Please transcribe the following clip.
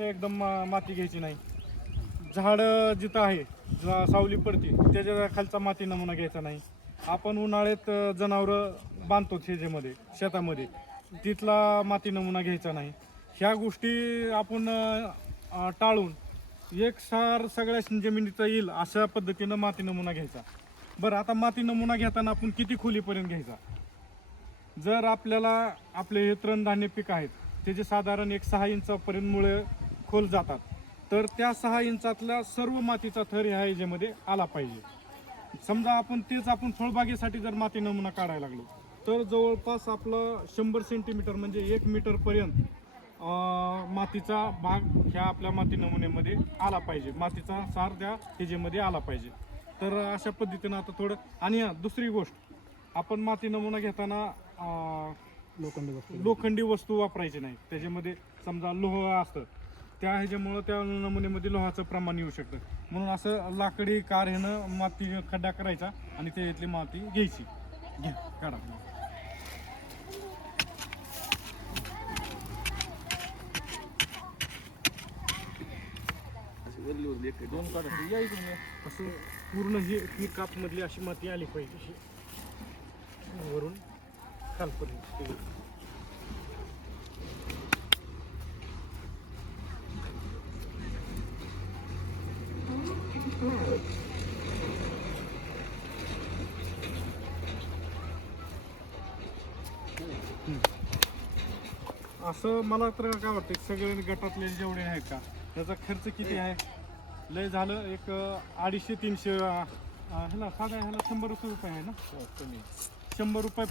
एकदम माती घ्यायची नाही. झाड जिथं आहे सावली पडते त्याच्या खालचा माती नमुना घ्यायचा नाही. आपण उन्हाळ्यात जनावरं बांधतो शेजेमध्ये शेतामध्ये तिथला माती नमुना घ्यायचा नाही. ह्या गोष्टी आपण टाळून एकसार सगळ्या जमिनीचा येईल अशा पद्धतीनं माती नमुना घ्यायचा. बरं, आता माती नमुना घेताना आपण किती खोलीपर्यंत घ्यायचा? जर आपल्याला आपले हे तृणधान्य पीक आहेत त्याचे साधारण 6 इंचापर्यंत मुळे खोल जातात, तर त्या 6 इंचातल्या सर्व मातीचा थर ह्या याच्यामध्ये आला पाहिजे. समजा आपण फळबागेसाठी जर माती नमुना काढायला लागलो तर जवळपास आपलं 100 सेंटीमीटर म्हणजे 1 मीटरपर्यंत मातीचा भाग ह्या आपल्या माती नमुन्यामध्ये आला पाहिजे. मातीचा सार त्या ह्याच्यामध्ये आला पाहिजे. तर अशा पद्धतीनं आता थोडं. आणि दुसरी गोष्ट, आपण माती नमुना घेताना लोखंडी वस्तू वापरायची नाही. त्याच्यामध्ये समजा लोह असतं, त्या ह्याच्यामुळं त्या नमुन्यामध्ये लोहाचं प्रमाण येऊ शकतं. म्हणून असं लाकडी कार ह्यानं माती खड्डा करायचा आणि त्याच्यातली माती घ्यायची. घ्या काढा. असं पूर्ण ही कापमधली अशी माती आली पाहिजे, वरून खालपर्यंत. असं मला तर काय वाटतं, सगळे गटातले जेवढे आहेत का त्याचा खर्च किती आहे? लय झालं एक 250-300 ह्याला साधा ह्याला 100 रुपये आहे ना. 100 रुपये